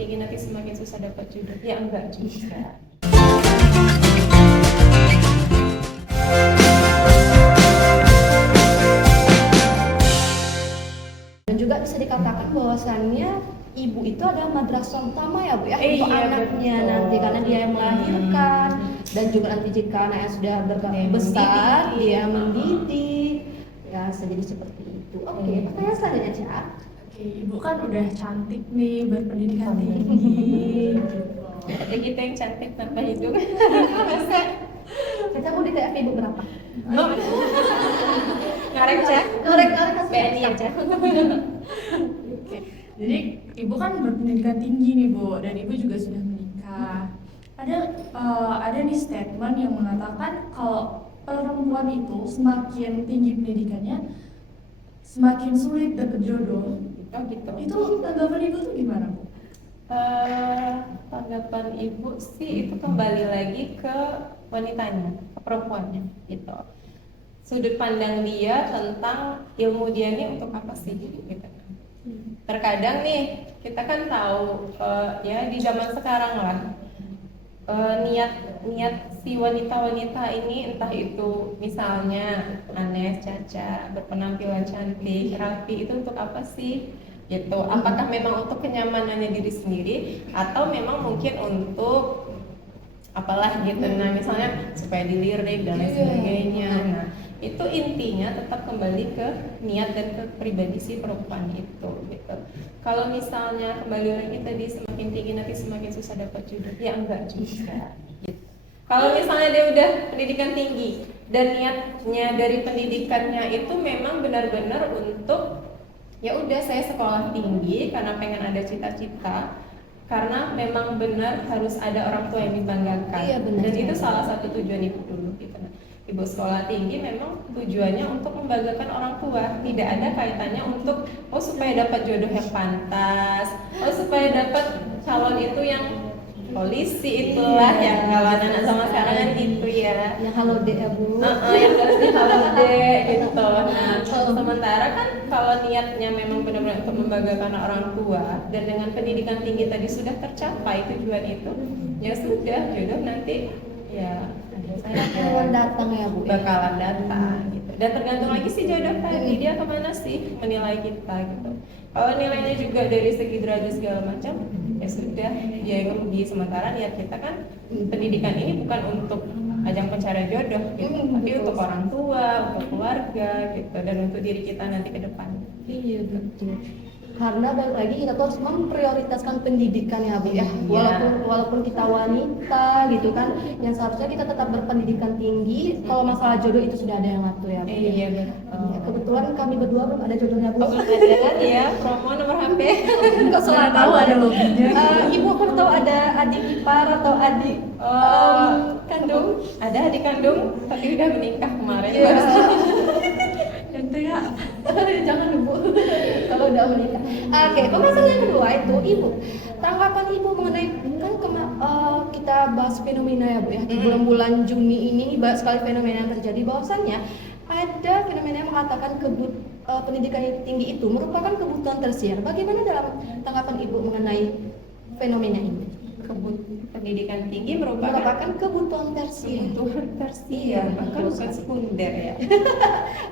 tinggi nanti semakin susah dapat jodoh. Ya enggak juga. Dan juga bisa dikatakan bahwasannya ibu itu adalah madrasah utama ya Bu ya, untuk Iya, anaknya betul. nanti, karena dia yang melahirkan dan juga nanti jika anaknya sudah besar mendidik. dia mendidik ya, jadi seperti itu. Oke, pertanyaan selanjutnya Cak. Oke, Ibu kan udah cantik nih, berpendidikan tinggi. Ada kita yang cantik tanpa hidung. Caca mau di TF ibu berapa? Ngarek Cak. Korek BNI aja. Oke, jadi Ibu kan berpendidikan tinggi nih Bu, dan Ibu juga sudah menikah. Ada nih statement yang mengatakan kalau perempuan itu semakin tinggi pendidikannya, semakin sulit dapat jodoh. Oh gitu. Itu tanggapan Ibu tuh gimana Bu? Tanggapan ibu sih itu kembali lagi ke wanitanya, ke perempuannya gitu. Sudut pandang dia tentang ilmu dia ini untuk apa sih gitu. Terkadang nih kita kan tahu ya di zaman sekarang lah niat si wanita-wanita ini, entah itu misalnya Anes, Caca berpenampilan cantik, rapi, itu untuk apa sih? Gitu. Apakah memang untuk kenyamanannya diri sendiri atau memang mungkin untuk apalah gitu. Nah, misalnya supaya dilirik dan lain sebagainya. Nah, itu intinya tetap kembali ke niat dan ke pribadi si perempuan itu gitu. Kalau misalnya kembali lagi tadi semakin tinggi nanti semakin susah dapat jodoh, ya enggak juga gitu. Kalau misalnya dia udah pendidikan tinggi dan niatnya dari pendidikannya itu memang benar-benar untuk ya udah saya sekolah tinggi karena pengen ada cita-cita, karena memang benar harus ada orang tua yang dibanggakan. Iya, benar. Dan itu salah satu tujuan ibu dulu gitu. Nah, ibu sekolah tinggi memang tujuannya untuk membanggakan orang tua, tidak ada kaitannya untuk supaya dapat jodoh yang pantas, supaya dapat calon itu yang polisi, itulah yang kalau anak sama sekarang kan gitu ya. Yang halo dek ya Bu. Yang pasti halo dek gitu. Nah, sementara kan kalau niatnya memang benar-benar untuk membanggakan orang tua dan dengan pendidikan tinggi tadi sudah tercapai tujuan itu, ya sudah jodoh nanti ya Bakalan datang ya Bu. bakalan datang gitu. Dan tergantung lagi si jodoh tadi dia kemana sih menilai kita gitu. Kalau nilainya juga dari segi derajat segala macam, ya sudah dia yang rugi. Sementara niat kita kan pendidikan ini bukan untuk ajang pencarian jodoh gitu, tapi untuk orang tua, untuk keluarga gitu, dan untuk diri kita nanti ke depan. Iya betul. Karena balik lagi kita tuh harus memprioritaskan pendidikan ya Bu ya. Iya. Walaupun kita wanita gitu kan, yang seharusnya kita tetap berpendidikan tinggi. Kalau masalah jodoh itu sudah ada yang ngatur ya Bu. Iya Ya, betul. kebetulan kami berdua belum ada jodohnya Bu. Oh, belum ada ya, promo nomor HP. Kok Mana tahu ada logonya. Ibu kan tahu ada adik ipar atau adik kandung? Ada adik kandung, tapi udah menikah kemarin. Iya. Ente ya. Jangan Bu, kalau udah menikah. Oke, pembahasan yang kedua itu Ibu. Tanggapan Ibu mengenai kan kita bahas fenomena ya Bu ya. Di bulan-bulan Juni ini banyak sekali fenomena yang terjadi, bahwasannya ada fenomena yang mengatakan pendidikan tinggi itu merupakan kebutuhan tersier. Bagaimana dalam tanggapan Ibu mengenai fenomena ini? Pendidikan tinggi merupakan kebutuhan tersier. kebutuhan tersier, bahkan bukan sekunder ya.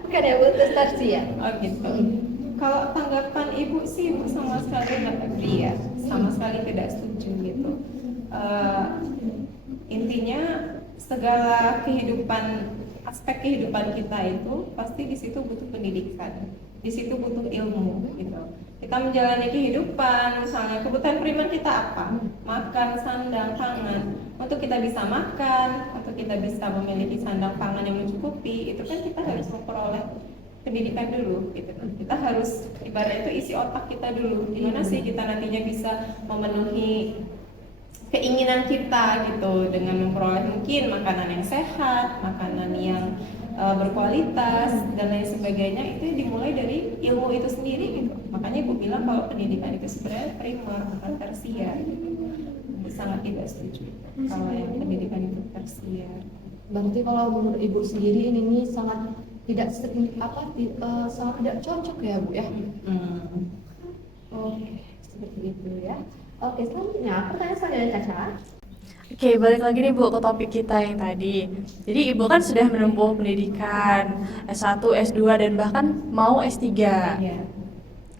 Bukan ya Bu, tersier. Oh gitu. Kalau tanggapan ibu sih, ibu sama sekali nggak agree ya, sama sekali tidak setuju gitu. Intinya segala aspek kehidupan kita itu pasti di situ butuh pendidikan, di situ butuh ilmu gitu. Kita menjalani kehidupan, misalnya kebutuhan primer kita apa? Makan, sandang, pangan. Untuk kita bisa makan, untuk kita bisa memiliki sandang pangan yang mencukupi, itu kan kita harus memperoleh pendidikan dulu gitu. Kita harus ibarat itu isi otak kita dulu. Gimana sih kita nantinya bisa memenuhi keinginan kita gitu dengan memperoleh mungkin makanan yang sehat, makanan yang berkualitas dan lain sebagainya. Itu dimulai dari ilmu itu sendiri gitu. Makanya ibu bilang kalau pendidikan itu sebenarnya primer bukan tersier gitu. Sangat tidak setuju kalau yang pendidikan itu tersier. Berarti kalau menurut Ibu sendiri ini sangat tidak sangat tidak cocok ya Bu ya. Oke, seperti itu ya. Oke, selanjutnya pertanyaan selanjutnya Caca. Oke, balik lagi nih Bu ke topik kita yang tadi. Jadi Ibu kan sudah menempuh pendidikan S1, S2 dan bahkan mau S3. Iya.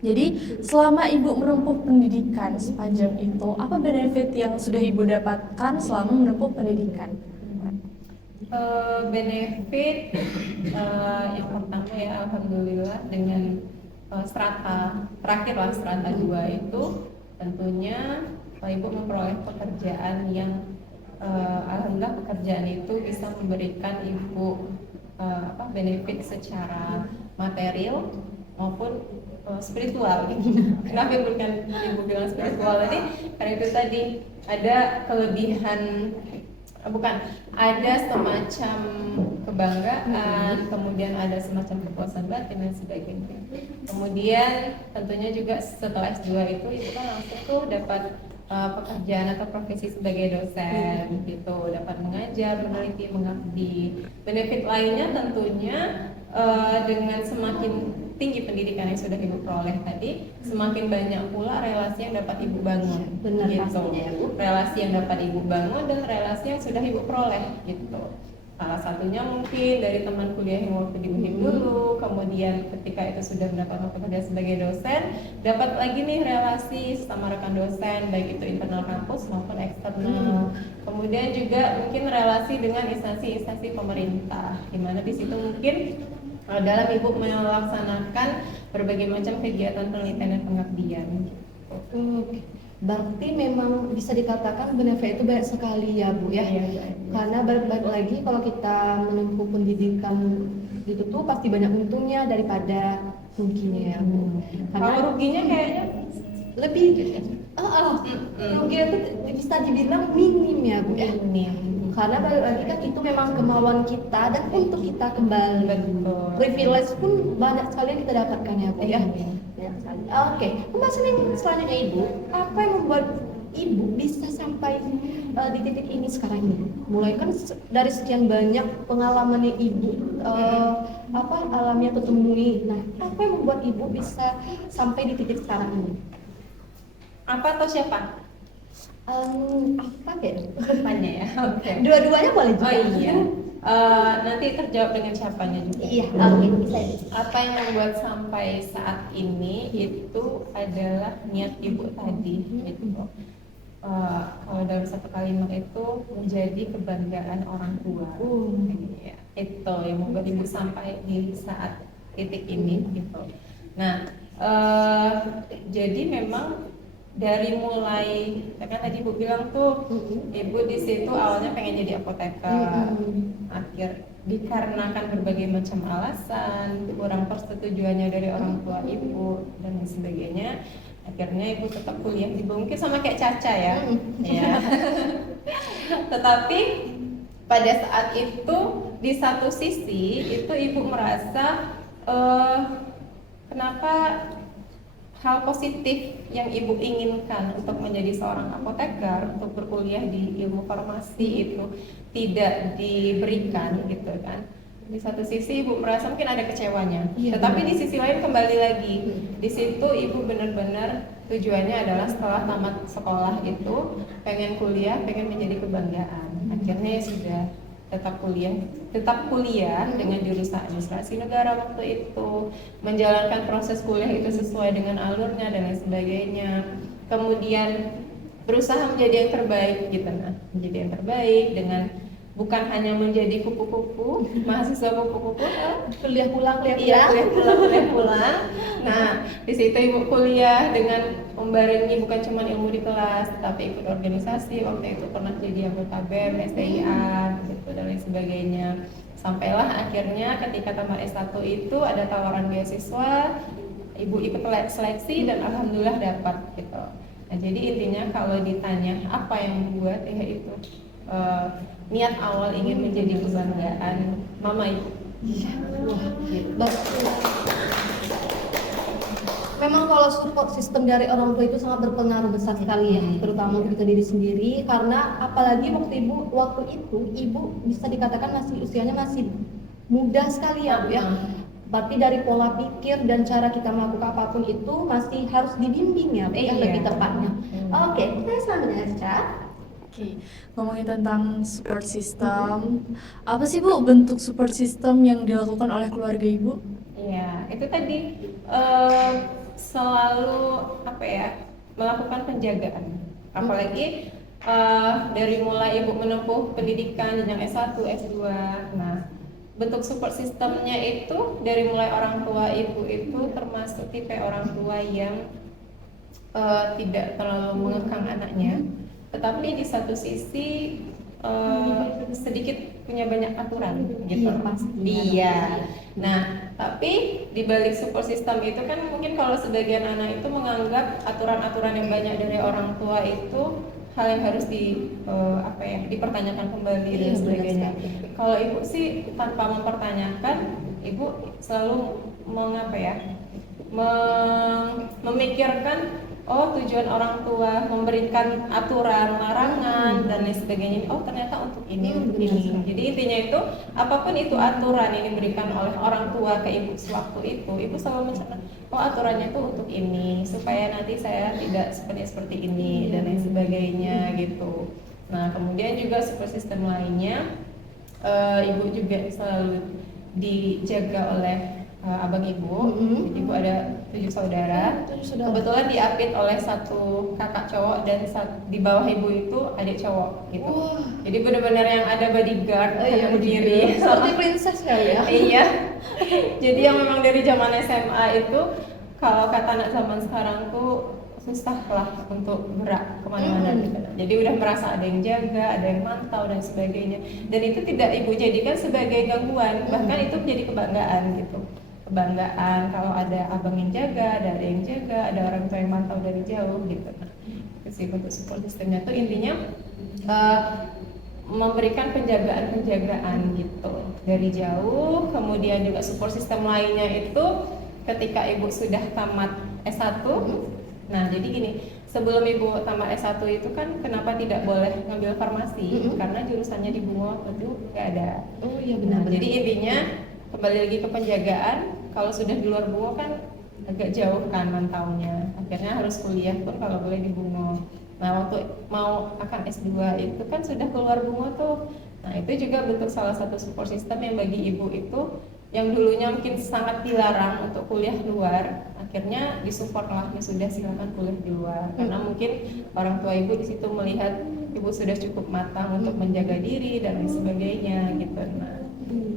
Jadi selama Ibu menempuh pendidikan sepanjang itu, apa benefit yang sudah Ibu dapatkan selama menempuh pendidikan? Benefit yang pertama ya alhamdulillah dengan strata terakhir lah strata 2 itu tentunya Ibu memperoleh pekerjaan yang alhamdulillah pekerjaan itu bisa memberikan Ibu benefit secara material maupun spiritual gitu. Kenapa bukan Ibu bilang spiritual tadi? Karena itu tadi ada kelebihan bukan ada semacam kebanggaan, kemudian ada semacam kepuasan batin dan sebagainya. Kemudian tentunya juga setelah S2 itu kan langsung tuh dapat pekerjaan atau profesi sebagai dosen gitu, dapat mengajar, meneliti, mengabdi. Benefit lainnya tentunya dengan semakin tinggi pendidikan yang sudah Ibu peroleh tadi, semakin banyak pula relasi yang dapat Ibu bangun. Benar, gitu. pastinya ya, Bu. Relasi yang dapat Ibu bangun dan relasi yang sudah Ibu peroleh gitu. Salah satunya mungkin dari teman kuliah yang waktu di UNIF dulu, kemudian ketika itu sudah mendapatkan pekerjaan sebagai dosen, dapat lagi nih relasi sama rekan dosen, baik itu internal kampus maupun eksternal. Kemudian juga mungkin relasi dengan instansi-instansi pemerintah, di mana di situ mungkin dalam Ibu melaksanakan berbagai macam kegiatan penelitian dan pengabdian. Oke. Berarti memang bisa dikatakan benefit itu banyak sekali ya Bu ya. Iya. Karena balik lagi kalau kita menempuh pendidikan itu tuh pasti banyak untungnya daripada ruginya ya Bu. Kalau ruginya kayaknya Lebih ruginya itu bisa dibilang minim ya Bu ya. Karena balik lagi kan itu memang kemauan kita dan untuk kita kembali. Betul. Privilege pun banyak sekali yang kita dapatkan ya Bu ya. Iya. Banyak sekali. Oke, pembahasan yang selanjutnya Ibu, apa yang membuat Ibu bisa sampai di titik ini sekarang ini? Mulai kan dari sekian banyak pengalaman yang Ibu alami atau temui. Nah, apa yang membuat Ibu bisa sampai di titik sekarang ini? Apa atau siapa? Apa kayak? Depannya ya. Oke. Dua-duanya boleh juga. Oh iya. Nanti terjawab dengan siapanya juga. Iya, oke, bisa. Apa yang membuat sampai saat ini itu adalah niat Ibu tadi gitu. Kalau dalam satu kalimat itu menjadi kebanggaan orang tua. Iya, itu yang membuat Ibu sampai di saat titik ini gitu. Nah, jadi memang dari mulai kan tadi Ibu bilang tuh Ibu di situ awalnya pengen jadi apoteker, akhir dikarenakan berbagai macam alasan, kurang persetujuannya dari orang tua Ibu dan sebagainya, akhirnya Ibu tetap kuliah di mungkin sama kayak Caca ya. Ya. Tetapi pada saat itu di satu sisi itu Ibu merasa kenapa hal positif yang Ibu inginkan untuk menjadi seorang apoteker, untuk berkuliah di ilmu farmasi itu tidak diberikan gitu kan. Di satu sisi Ibu merasa mungkin ada kecewanya, tetapi di sisi lain kembali lagi di situ Ibu benar-benar tujuannya adalah setelah tamat sekolah itu pengen kuliah, pengen menjadi kebanggaan. Akhirnya ya sudah tetap kuliah dengan jurusan administrasi negara waktu itu, menjalankan proses kuliah itu sesuai dengan alurnya dan lain sebagainya. Kemudian berusaha menjadi yang terbaik gitu, menjadi yang terbaik dengan bukan hanya menjadi kupu-kupu, mahasiswa kupu-kupu, Kuliah pulang. kuliah pulang. Nah, di situ Ibu kuliah dengan membarengi bukan cuma ilmu di kelas, tapi ikut organisasi. Waktu itu pernah jadi anggota BEM, STIA, gitu dan lain sebagainya. Sampailah akhirnya ketika tamat S1 itu ada tawaran beasiswa, Ibu ikut seleksi dan alhamdulillah dapat gitu. Nah, jadi intinya kalau ditanya apa yang membuat ya itu niat awal ingin menjadi kebanggaan Mama Ibu. Wah, memang kalau support sistem dari orang tua itu sangat berpengaruh besar sekali ya, terutama untuk diri sendiri. Karena apalagi waktu itu ibu bisa dikatakan usianya masih muda sekali ya Bu ya. Berarti dari pola pikir dan cara kita melakukan apapun itu masih harus dibimbing ya, Bu, ya, Iya. lebih tepatnya. Oke, kita selanjutnya Ca. Oke, ngomongin tentang support system, apa sih Bu bentuk support system yang dilakukan oleh keluarga Ibu? Iya, itu tadi selalu apa ya, melakukan penjagaan. Apalagi dari mulai ibu menempuh pendidikan jenjang S1, S2. Nah, bentuk support sistemnya itu dari mulai orang tua ibu itu termasuk tipe orang tua yang tidak terlalu mengekang anaknya, tetapi di satu sisi sedikit punya banyak aturan gitu. Iya, pasti. Iya. Nah, tapi di balik support system itu kan mungkin kalau sebagian anak itu menganggap aturan-aturan yang banyak dari orang tua itu hal yang harus dipertanyakan kembali dan Iya, sebagainya. benar sekali. Kalau ibu sih tanpa mempertanyakan, ibu selalu memikirkan tujuan orang tua memberikan aturan, larangan dan lain sebagainya. Oh, ternyata untuk ini, untuk benar ini. sekali. Jadi intinya itu apapun itu aturan yang diberikan oleh orang tua ke ibu sewaktu itu, ibu selalu mencatat, oh aturannya itu untuk ini supaya nanti saya tidak seperti ini dan lain sebagainya gitu. Nah, kemudian juga support system lainnya, ibu juga selalu dijaga oleh abang ibu. Ibu ada 7 saudara. Kebetulan diapit oleh satu kakak cowok dan di bawah ibu itu adik cowok gitu. Wah. Jadi benar-benar yang ada bodyguard yang berdiri. Seperti princess kali ya. Iya. Jadi yang memang dari zaman SMA itu kalau kata anak zaman sekarang tuh susah lah untuk gerak kemana-mana gitu. Jadi udah merasa ada yang jaga, ada yang mantau dan sebagainya. Dan itu tidak ibu jadikan sebagai gangguan, bahkan itu menjadi kebanggaan gitu. Kebanggaan kalau ada abang yang jaga, ada yang jaga, ada orang tua yang mantau dari jauh gitu. Nah, itu sih bentuk support systemnya tuh intinya memberikan penjagaan gitu dari jauh. Kemudian juga support system lainnya itu ketika ibu sudah tamat S1. Nah, jadi gini, sebelum ibu tamat S1 itu kan kenapa tidak boleh ngambil farmasi? Karena jurusannya di Bungo itu nggak ada. Oh iya benar. Jadi intinya kembali lagi ke penjagaan. Kalau sudah di luar Bungo kan agak jauh kan mantaunya. Akhirnya harus kuliah pun kalau boleh di Bungo. Nah, waktu mau akan S2 itu kan sudah keluar Bungo tuh. Nah, itu juga bentuk salah satu support system yang bagi ibu itu yang dulunya mungkin sangat dilarang untuk kuliah luar, akhirnya disupport lah, ya sudah silakan kuliah di luar. Karena mungkin orang tua ibu di situ melihat ibu sudah cukup matang untuk menjaga diri dan lain sebagainya gitu. Nah,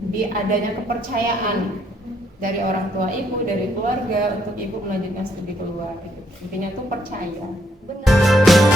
di adanya kepercayaan dari orang tua ibu, dari keluarga untuk ibu melanjutkan studi keluar gitu. Intinya tuh percaya. Benar.